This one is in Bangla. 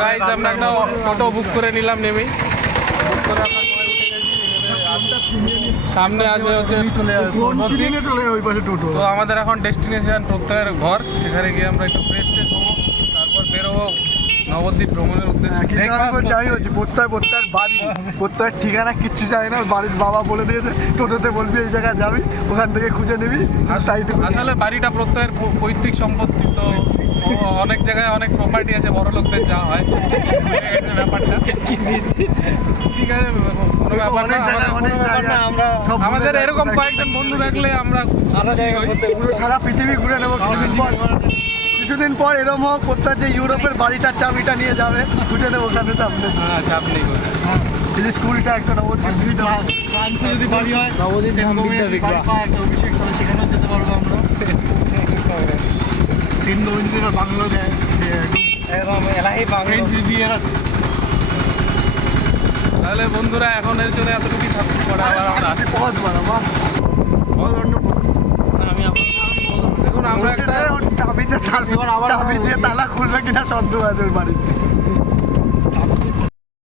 গাইস আমরা একটা টোটো বুক করে নিলাম নেমেই। বুক করে আমরা সবাই উঠে গেছি। সামনে আছে হচ্ছে তো আমাদের এখন ডেস্টিনেশন প্রত্যয়ের ঘর, সেখানে গিয়ে আমরা একটু ফ্রেশ ট্রেশ হবো, তারপর বেরোবো নবদ্বীপ ভ্রমণের উদ্দেশ্যে। প্রত্যয়ের ঠিকানা কিচ্ছু জানি না, বাড়ির বাবা বলে দিয়েছে টোটোতে বলবি এই জায়গায় যাবি, ওখান থেকে খুঁজে নিবি। আসলে বাড়িটা প্রত্যয়ের পৈতৃক সম্পত্তি, তো ও অনেক জায়গায় অনেক প্রপার্টি আছে, বড় লোকদের যা হয় ব্যাপারটা। ঠিক আছে, কোনো ব্যাপার না। আমাদের এরকম কয়েকজন বন্ধু থাকলে আমরা পুরো সারা পৃথিবী ঘুরে নেবো কিছুদিন পর এরকম হোক, প্রত্যেক যে ইউরোপের বাড়িটার চাবিটা নিয়ে যাবে, খুঁজে নেবো ওখানে চাপলে। চাপ নেই। এই যে স্কুলটা একটা নবদ্বীপ ফ্রান্সে যদি বাড়ি হয়, নবদ্বীপ অভিষেক করে সেখানেও যেতে পারবো আমরা। তিন রবীন্দ্রনাথ বাংলো দেয় তাহলে বন্ধুরা এখন এর জন্য এতটুকুই থাকতে পারে। আবার আমরা আসছি। আমি দেখুন আমরা একটা চাবি দিয়ে তালা খুলবে কিনা সন্দেহ আছে ওর বাড়ি।